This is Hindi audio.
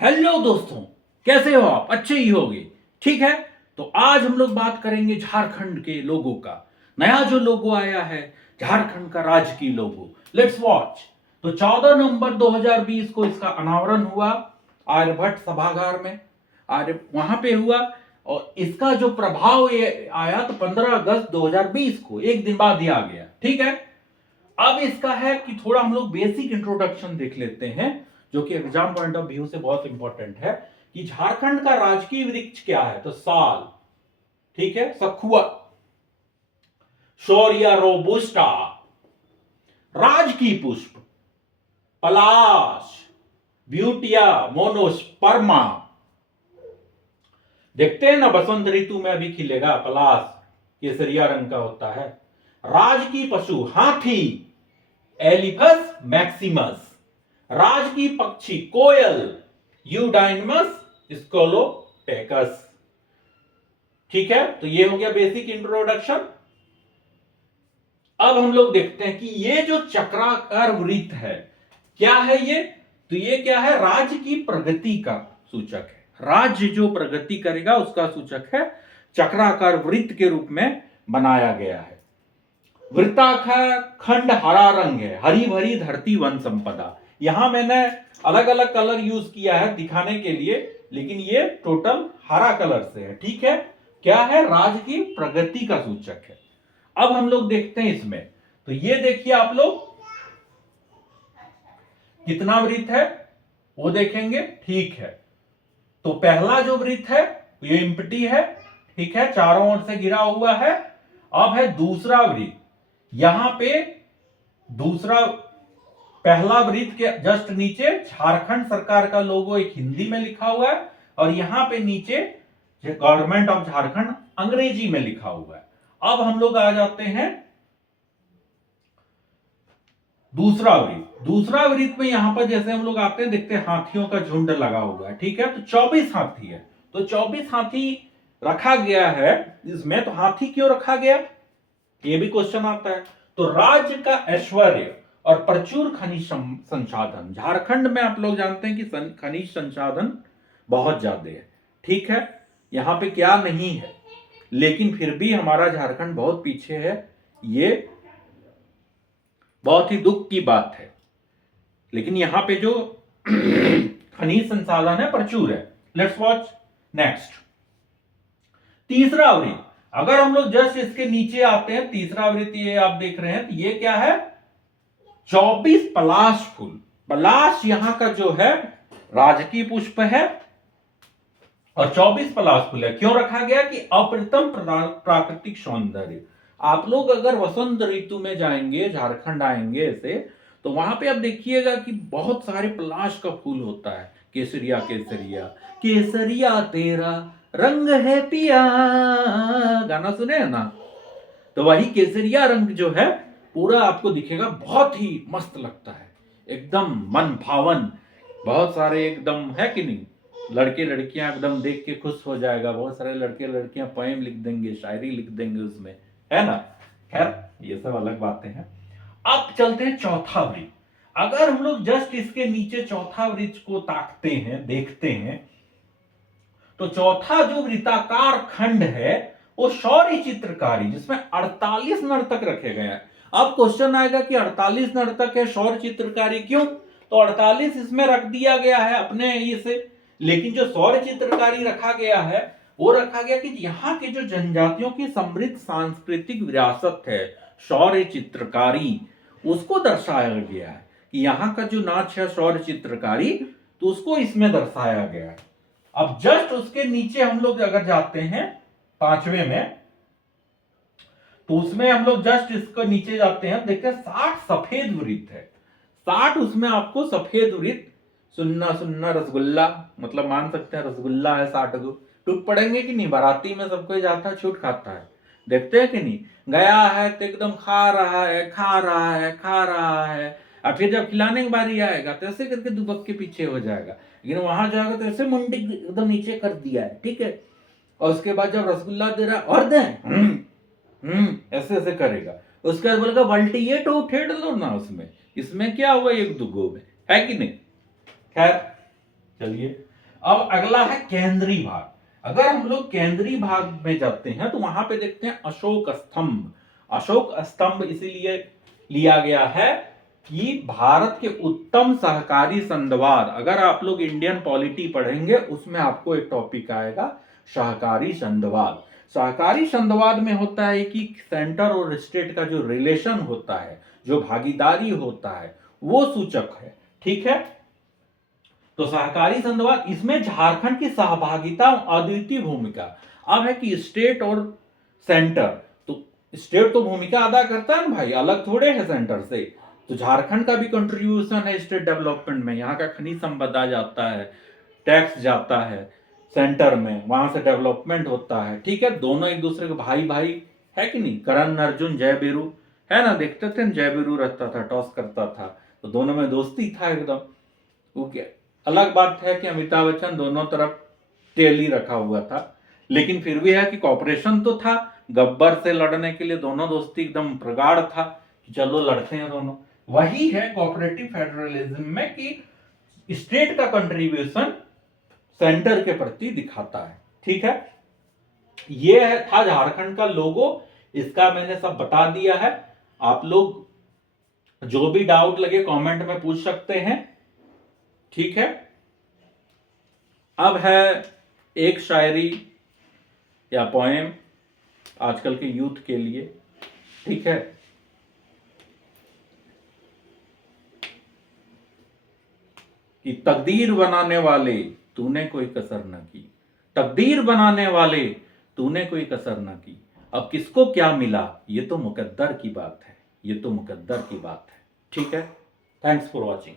हेलो दोस्तों, कैसे हो आप? अच्छे ही होगे। ठीक है, तो आज हम लोग बात करेंगे झारखंड के लोगों का। नया जो लोगो आया है, झारखंड का राजकीय लोगो। Let's watch. तो 14 नवंबर 2020 को इसका अनावरण हुआ आर्यभट्ट सभागार में। आर्य वहां पे हुआ और इसका जो प्रभाव ये आया तो 15 अगस्त 2020 को, एक दिन बाद ही आ गया। ठीक है, अब इसका है कि थोड़ा हम लोग बेसिक इंट्रोडक्शन देख लेते हैं, जो कि एग्जाम पॉइंट ऑफ व्यू से बहुत इंपॉर्टेंट है कि झारखंड का राजकीय वृक्ष क्या है। तो साल, ठीक है, सखुआ, शौर्या रोबुस्टा। राजकीय पुष्प पलाश, ब्यूटिया मोनोस्पर्मा। देखते हैं ना, बसंत ऋतु में अभी खिलेगा पलाश, केसरिया रंग का होता है। राजकीय पशु हाथी, एलिफस मैक्सिमस। राजकीय पक्षी कोयल, यूडाइनमस स्कोलोपेकस। ठीक है, तो ये हो गया बेसिक इंट्रोडक्शन। अब हम लोग देखते हैं कि ये जो चक्राकार वृत्त है, क्या है ये? तो ये क्या है? राज्य की प्रगति का सूचक है। राज्य जो प्रगति करेगा उसका सूचक है। चक्राकार वृत्त के रूप में बनाया गया है। वृत्ताकार खंड हरा रंग है, हरी भरी धरती वन संपदा। यहां मैंने अलग अलग कलर यूज किया है दिखाने के लिए, लेकिन ये टोटल हरा कलर से है। ठीक है, क्या है? राज्य की प्रगति का सूचक है। अब हम लोग देखते हैं इसमें, तो ये देखिए आप लोग, कितना वृत्त है वो देखेंगे। ठीक है, तो पहला जो वृत्त है ये एम्प्टी है। ठीक है, चारों ओर से घिरा हुआ है। अब है दूसरा वृत्त। यहां पे दूसरा, पहला वृत्त के जस्ट नीचे झारखंड सरकार का लोगो एक हिंदी में लिखा हुआ है और यहां पे नीचे गवर्नमेंट ऑफ झारखंड अंग्रेजी में लिखा हुआ है। अब हम लोग आ जाते हैं दूसरा वृत्त। दूसरा वृत्त में यहां पर जैसे हम लोग आते हैं, देखते हैं हाथियों का झुंड लगा हुआ है। ठीक है, तो 24 हाथी है। तो 24 हाथी रखा गया है इसमें। तो हाथी क्यों रखा गया, ये भी क्वेश्चन आता है। तो राज्य का ऐश्वर्य और प्रचुर खनिज संसाधन। झारखंड में आप लोग जानते हैं कि खनिज संसाधन बहुत ज्यादा है। ठीक है, यहां पे क्या नहीं है, लेकिन फिर भी हमारा झारखंड बहुत पीछे है। ये बहुत ही दुख की बात है, लेकिन यहां पे जो खनिज संसाधन है प्रचुर है। Let's watch next. तीसरा वृत्त, अगर हम लोग जस्ट इसके नीचे आते हैं, तीसरा वृत्त ये आप देख रहे हैं, तो ये क्या है? 24 पलाश फूल। पलाश यहां का जो है राजकीय पुष्प है और 24 पलाश फूल है। क्यों रखा गया? कि अप्रतिम प्राकृतिक सौंदर्य। आप लोग अगर वसंत ऋतु में जाएंगे, झारखंड आएंगे ऐसे, तो वहां पे आप देखिएगा कि बहुत सारे पलाश का फूल होता है। केसरिया केसरिया, केसरिया तेरा रंग है पिया, गाना सुने है ना? तो वही केसरिया रंग जो है पूरा आपको दिखेगा, बहुत ही मस्त लगता है, एकदम मन भावन। बहुत सारे एकदम, है कि नहीं, लड़के लड़कियां एकदम देख के खुश हो जाएगा। बहुत सारे लड़के लड़कियां पोएम लिख देंगे, शायरी लिख देंगे उसमें, है ना? खैर, ये सब अलग बातें हैं। अब चलते हैं चौथा वृत्त। अगर हम लोग जस्ट इसके नीचे चौथा वृत्त को ताकते हैं, देखते हैं, तो चौथा जो वृत्ताकार खंड है वो शौर्य चित्रकारी, जिसमें 48 नर्तक रखे गए हैं। अब क्वेश्चन आएगा कि 48 नर्तक है, शौर्य चित्रकारी क्यों? तो 48 इसमें रख दिया गया है अपने इसे, लेकिन जो शौर्य चित्रकारी रखा गया है वो रखा गया कि यहाँ के जो जनजातियों की समृद्ध सांस्कृतिक विरासत है, शौर्य चित्रकारी, उसको दर्शाया गया है कि यहाँ का जो नाच है शौर्य चित्रकारी, तो उसको इसमें दर्शाया गया है। अब जस्ट उसके नीचे हम लोग अगर जाते हैं पांचवें में, तो उसमें हम लोग जस्ट इसको नीचे जाते हैं, देखते हैं 60 सफेद वृत्त है। 60 उसमें आपको सफेद वृत्त, सुन्ना सुन्ना रसगुल्ला, मतलब मान सकते हैं रसगुल्ला है 60 गो। टूट पड़ेंगे कि नहीं? बाराती में सब कोई जाता है, छूट खाता है, देखते हैं कि नहीं? गया है तो एकदम खा रहा है, खा रहा है, खा रहा है, और फिर जब खिलाने की बारी आएगा तो ऐसे करके दुबक के पीछे हो जाएगा। लेकिन वहां जाएगा तो ऐसे मुंडी एकदम नीचे कर दिया है, ठीक है, और उसके बाद जब रसगुल्ला दे रहा और दे, ऐसे ऐसे करेगा। उसके बाद बोलेगा बाल्टी ये तो उठेड़ लो ना उसमें, इसमें क्या हुआ एक दुगो में, है कि नहीं? खैर चलिए, अब अगला है केंद्रीय भाग। अगर हम लोग केंद्रीय भाग में जाते हैं तो वहां पे देखते हैं अशोक स्तंभ। अशोक स्तंभ इसीलिए लिया गया है कि भारत के उत्तम सहकारी संघवाद, अगर आप लोग इंडियन पॉलिटी पढ़ेंगे उसमें आपको एक टॉपिक आएगा सहकारी संघवाद। सहकारी संघवाद में होता है कि सेंटर और स्टेट का जो रिलेशन होता है, जो भागीदारी होता है, वो सूचक है। ठीक है, तो सहकारी संघवाद, इसमें झारखंड की सहभागिता अद्वितीय भूमिका। अब है कि स्टेट और सेंटर, तो स्टेट तो भूमिका अदा करता है ना भाई, अलग थोड़े है सेंटर से। तो झारखंड का भी कंट्रीब्यूशन है स्टेट डेवलपमेंट में, यहाँ का खनिज संपदा जाता है, टैक्स जाता है सेंटर में, वहां से डेवलपमेंट होता है। ठीक है, दोनों एक दूसरे के भाई भाई है कि नहीं। करण अर्जुन जय बीरू है ना, देखते थे जय बीरू रहता था, टॉस करता था, तो दोनों में दोस्ती था एकदम। ओके, अलग बात है कि अमिताभ बच्चन दोनों तरफ तेल ही रखा हुआ था, लेकिन फिर भी है कि कॉपरेशन तो था। गब्बर से लड़ने के लिए दोनों दोस्ती एकदम प्रगाढ़ था कि चलो लड़ते हैं दोनों। वही है कोऑपरेटिव फेडरलिज्म में कि स्टेट का कंट्रीब्यूशन सेंटर के प्रति दिखाता है। ठीक है, ये था झारखंड का लोगो, इसका मैंने सब बता दिया है। आप लोग जो भी डाउट लगे कमेंट में पूछ सकते हैं। ठीक है, अब है एक शायरी या पोएम आजकल के यूथ के लिए। ठीक है, कि तकदीर बनाने वाले तूने कोई कसर न की, तकदीर बनाने वाले तूने कोई कसर न की, अब किसको क्या मिला ये तो मुकद्दर की बात है, ये तो मुकद्दर की बात है। ठीक है, थैंक्स फॉर वॉचिंग।